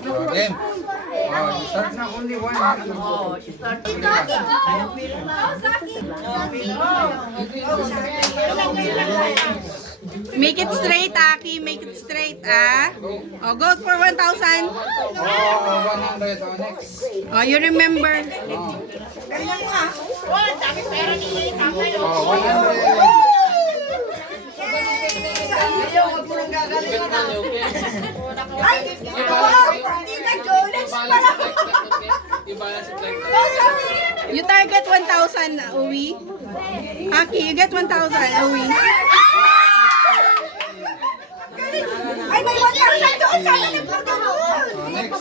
Game. Start na only one. Make it straight, Aki. Make it straight, ah. Oh, go for 1,000. 100. Next. Oh, you remember. 100. You target 1,000, Uwi. Aki, you get 1,000, Uwi. Ay, may 1,000 doon. Sana nagpunta doon. Next.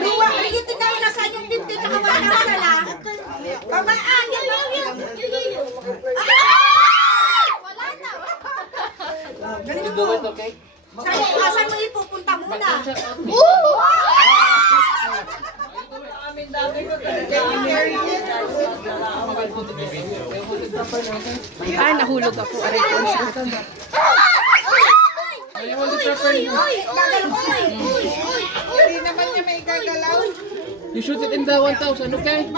Luwa, hindi tayo nasa yung 50 tsaka 1,000 lang. Babaan, yun. Wala na. Ganun mo. Saan mo ipupunta muna? Ah, nahulog ako. Aray ko. Hindi naman niya may gagalaw. You shoot it in the 1,000, okay?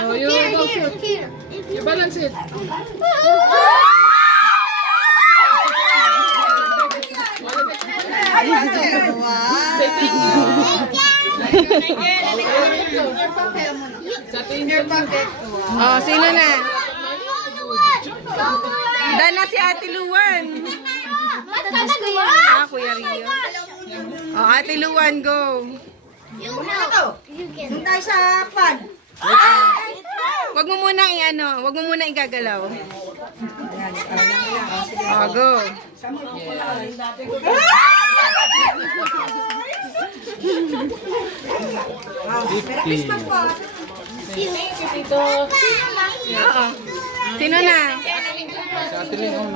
Oh, you go shoot. You balance it. Oh, sino na? Dana si Ate Luwan. Ah, Kuya Rio. Oh, Ate Luwan, go. Doon tayo sa pan. Wag mo muna i-ano, wag mo muna igagalaw. Oh, go. Merry Christmas po. Oo. Sino na? Sa atin lang yung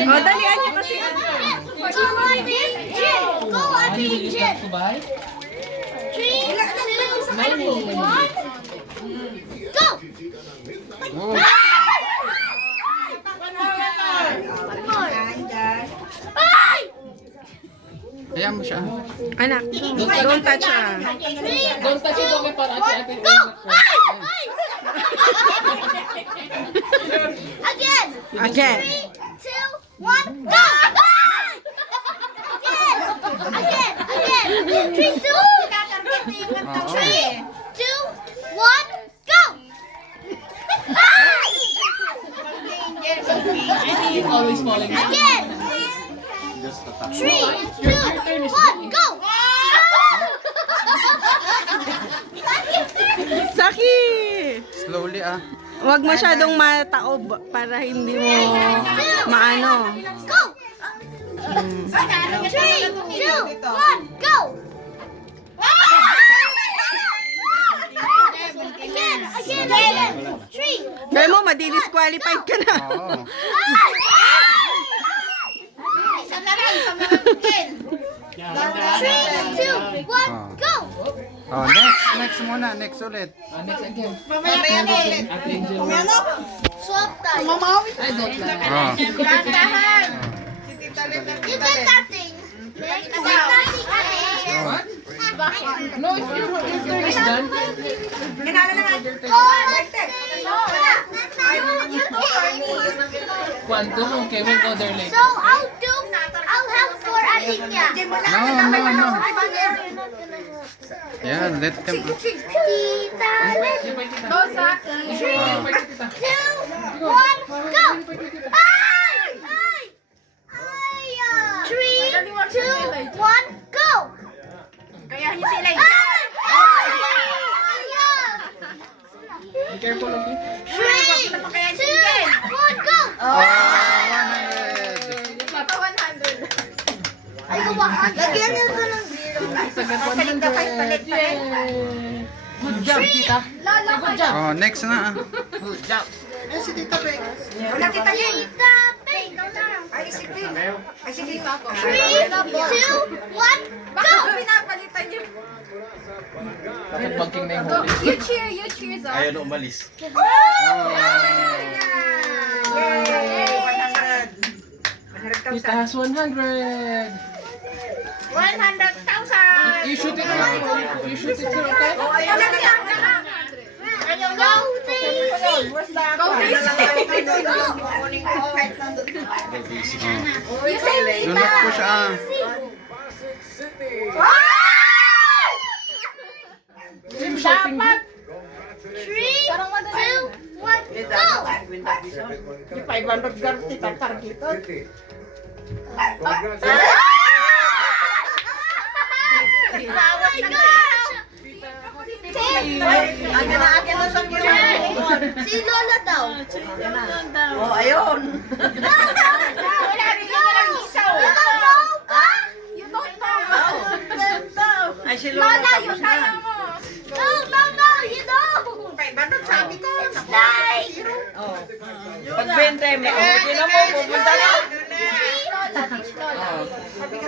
Oh, dalian niyo kasi. Ayan mo siya. Anak, don't touch ah. Don't touch it, okay, para ate-ate. Again. 3, 2, 1, go! Again! 3, 2, 1, go! Always falling. Again! 3, 2, 1, go! Saki! Slowly ah. Huwag masyadong mataob para hindi mo maano. Go! 3, 2, 1, go! Again! 3, Dahil mo, madidisqualified ka na. Oo. 3, 2, 1, go! Oh, next muna. Next ulit. Next again. Ate Angel. Swap tayo. I don't like. Oh. You did nothing. You did nothing, Ate. What? No, if your turn is done. Quantum, okay, we'll go there later. So I'll help for Aditya. No. Yeah, let them. Tita, let's Go sa akin. 3, 2, 1, go! Ay! 3, 2, 1, go! Kaya niyo sila. Be careful, okay? 3, 2, 1, go! Oh, 100. Ay, kumakas. Lagyan niyo ito ng 0. Yay! Good job, tita. Good job. Oh, next na ah. Good job. Wala kita yun. Tita, Peg. Ay, si Peg. Ay, sige. 3, 2, 1, go! Pinapalitan niyo. Bakit banking na yung huli? You cheer, Zara. Ayaw na umalis. Oh. Yay! Tita has 100. 100,000! You shoot it here. You shoot it here, okay? Oh, ayaw na kita. Go, Daisy! Go, Daisy! You say Do not push ah. Same shopping. 3, 2, 1, go! 500 garti target. Oh my gosh! Akin na sa Si Lola daw. Oh, ayun. Wala rin walang isaw. You don't know? Ha? You don't know? Ay, si Lola, yung kaya mo. No, no, no, you don't. Sabi ko. Like. Oh. Pagbente, may okay na mo, pupunta na.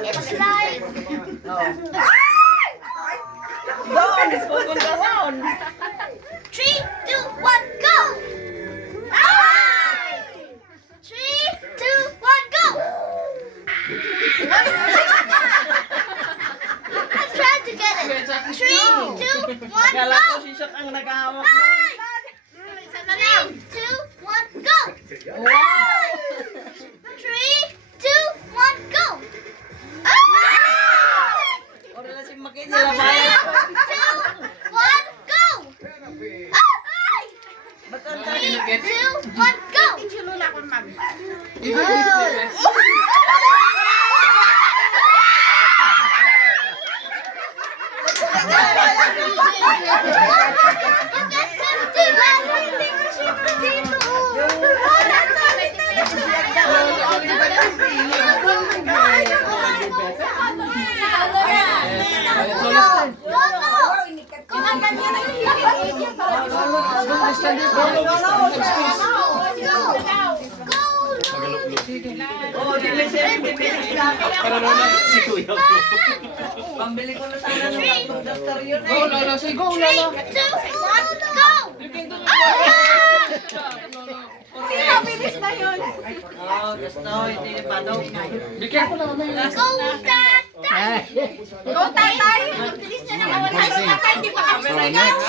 It's like. Doon, pupunta doon. 3, 2, 1, go! 3, 2, 1, go! I'm trying to get it. 3, 2, 1, Kala go! ko si Shot ang nag-ahawak. 3, 2, 1, go! 3, 2, 1, go! Ora na si Maki nila bayan. 2, 1, go! Ba't ang 3, 2, 1, go! Oh, di may 70 minutes lang. Para Lola, si Kuya ko. Pambili ko na sana ng tatlong doktor yun Go, eh. Lola. Say go, Lola. 3, 2, 1, go! You can do it. Oh, gusto, hindi pa daw. Be careful na kami. Go, Tatay! Go, Tatay! Bilis niya naman. Passing. Hindi pa kami So next.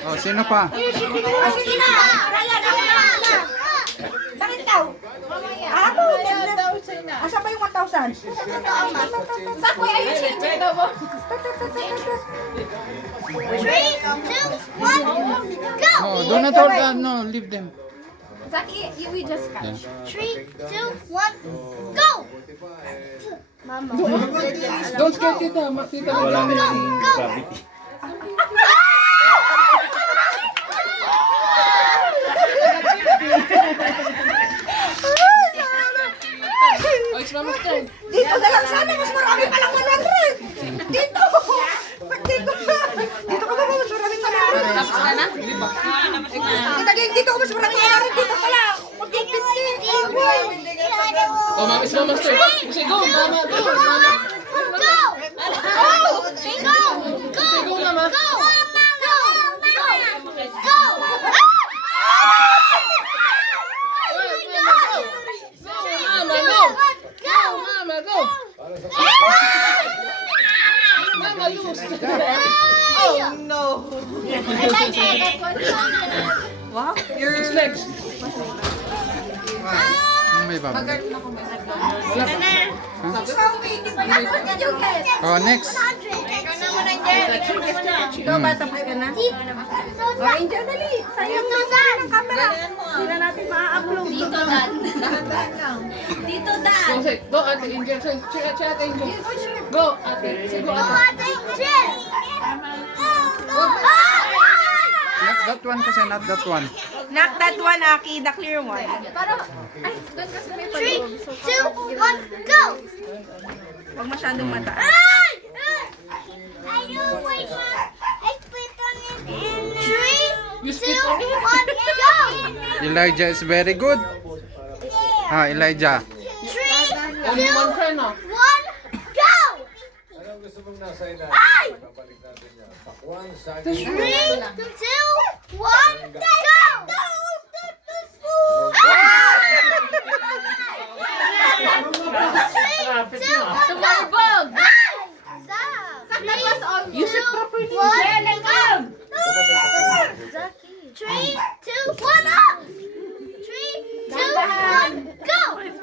Oh, sino pa? Sige na! Ryan, ako na! Bakit daw? Ako, asa pa yung 1,000? Saan ko yung change daw mo? 3, 2, 1, go! Oh, do not hold on. No, leave them. Zaki, we just Yeah. 3, 2, 1, go! Mama. Don't scare Tita. Tita. Wala na yung gravity. Oh, it's Mama's turn. Dito na lang sana, mas marami palang 100. Dito! Ba't dito? Dito ka ba mas marami palang 100? Tapos ka na? Kita gang dito mas marami palang 100. Dito pala. Mag-50. Oh, Mama, it's Mama's turn. Say go, Mama. Go, Mama. Go! Go! Say go! Go! Say go, Mama. Go! Go! Go! Mama, go. Go! Mama, go. Mama, lose. Oh, no. I like that one. Wow, you're... Who's next? May baba. You guys. Oh, next. Ikaw ba tapos ka na? Oh, Angel, dali. Sayang na ng camera. Hindi na natin ma-upload. Dito Dan. Dito Dan. Go, say. Go, Ate Angel. Say, Ate Angel. Go, Ate. Say go, Ate. Ate Jill. Not that one kasi, not that one. Knock that one, Aki. The clear one. 3, 2, 1, go! Huwag masyadong mataas. Ay! Ayun, wait lang. I spit on it in 3, 2, You spit on it? 1, go! Elijah is very good. Ah, Elijah. 3, Only one try now. 1, go! Ay! 3, 2, 1, go! Ah! 3, 2, 1, up! 3, 2, 1, go! 3, 2, 1,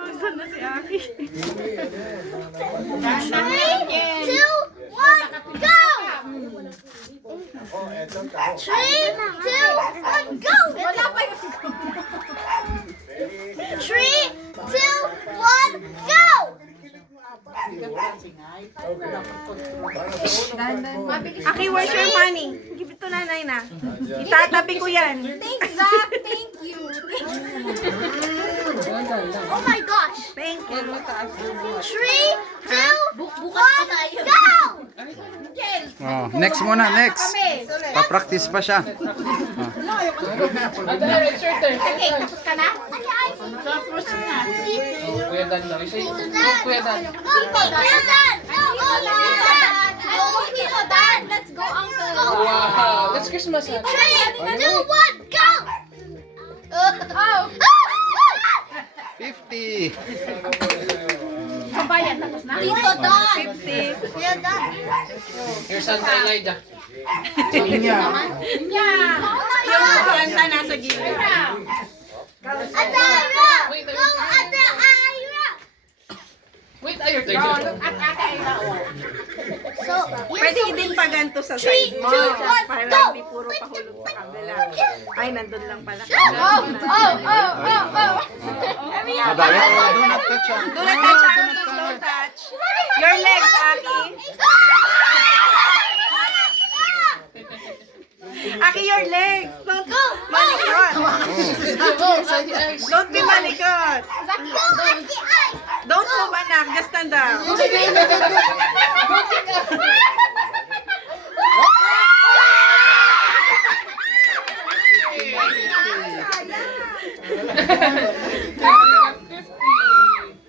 go! 3, 2, 1, go! Wala pa yung 3, 2, 1, go! Aki, where's your money? Give it to nanay na. Itatabi ko yan. Thanks, Zach. Thank you. Oh my gosh. Thank you. 3, 2, 1, go! Oh, next muna, next. Pa-practice pa siya. Ate, it's your turn. Okay, tapos ka na? Kuya Dan daw. Isa yung Kuya Dan. Tito Dan! Tito Dan! Let's go, Uncle! Wow, that's Christmas. 3, 2, 1, go! Oh! 50. Tito Dan! 50. Kuya Dan! Your Santa Elijah. Yung kanta nasa gilid. Ate Ira! Go, Ate Ira! Wait, your turn. So, Pwede din pa ganito sa side mo. 3, 2, 1, Para go! hindi puro pahulog sa kabila. Ay, nandun lang pala. Do not touch ah. Do not touch, Aki. Don't touch. Your legs, Aki. Aki, your legs. Don't go. Malikot. Don't be malikot. Don't move, anak. Just stand up.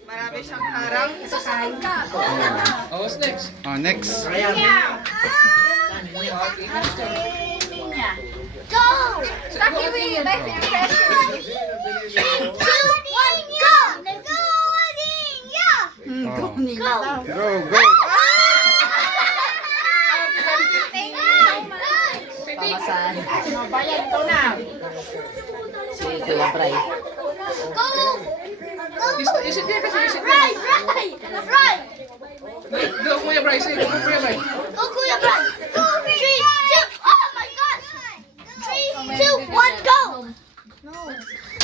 Marami siyang harang. Oh, what's next? Oh, next. Go! Saki, we like the impression. 3, 2, 1, go! Go, Adinha! Oh. Go! Go, go. Thank you so much. Go! You sit there kasi you sit there. Right! Go, Kuya Bryce. Go, Kuya Bryce. Go, Kuya Brad! 3, 2, oh my gosh! 3, 2, 1, go!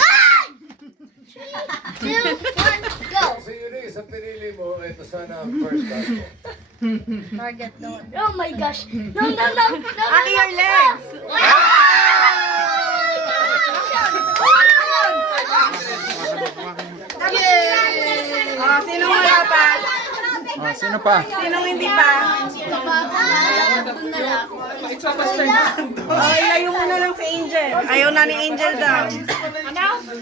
Ah! 3, 2, 1, go! Sa pinili mo, ito sana ang first time mo. Target no. Oh my gosh! No! Aki, your legs. Oh, sino wala pa? Oh, sino pa? Sinong hindi pa? It's Papa's turn. Oh, ilayo mo na lang si Angel. Ayaw na ni Angel daw.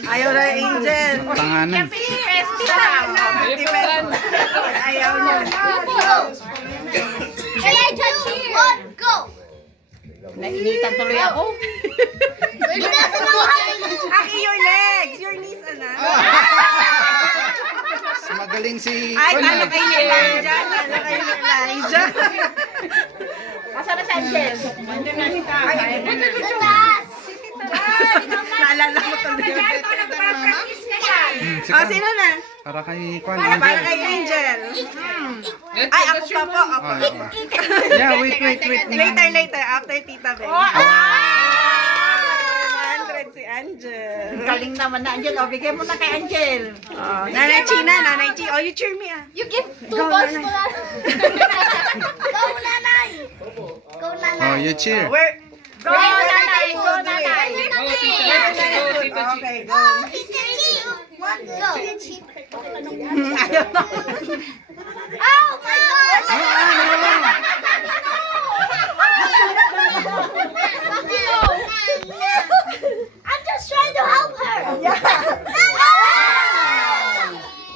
Ayaw na ni Angel. Tanganan. Ayaw niya. 3, 2, 1, go! Nainitan tuloy ako. Aki, your legs. Your knees, anak. Magaling si... Ay, talo kayo ni Elijah. Talo kayo ni Elijah. Asa na si Angel? Sa taas! Naalala ko tuloy. Oh, sino na? Para kay Kwan. Para kay Angel. Ay, ako pa po. Ako. Yeah, wait. Later. After Tita Beng. 100 si Angel. Galing naman na Angel. O, bigay mo na kay Angel. Oh, Nanay China. Oh, you cheer me ah. You give 2 balls to that. Go, Nanay! Go, Oh, Nanay! you cheer. Where? Go, Nanay! Go, Nanay! Go, Tita Chi. Go, Tita Chi. Okay, Go, go. Tita G! Go! Ayaw na. Oh my gosh! I'm just trying to help her!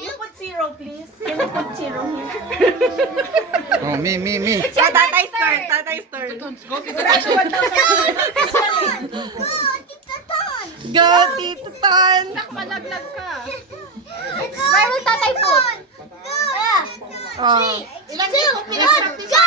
You put 0, please. Can you put 0 here? Oh, me. Tatay's turn. Go, Tita Chi. Go, Tito Ton. Where will Tatay put? Oh. 3, 2, 1, go!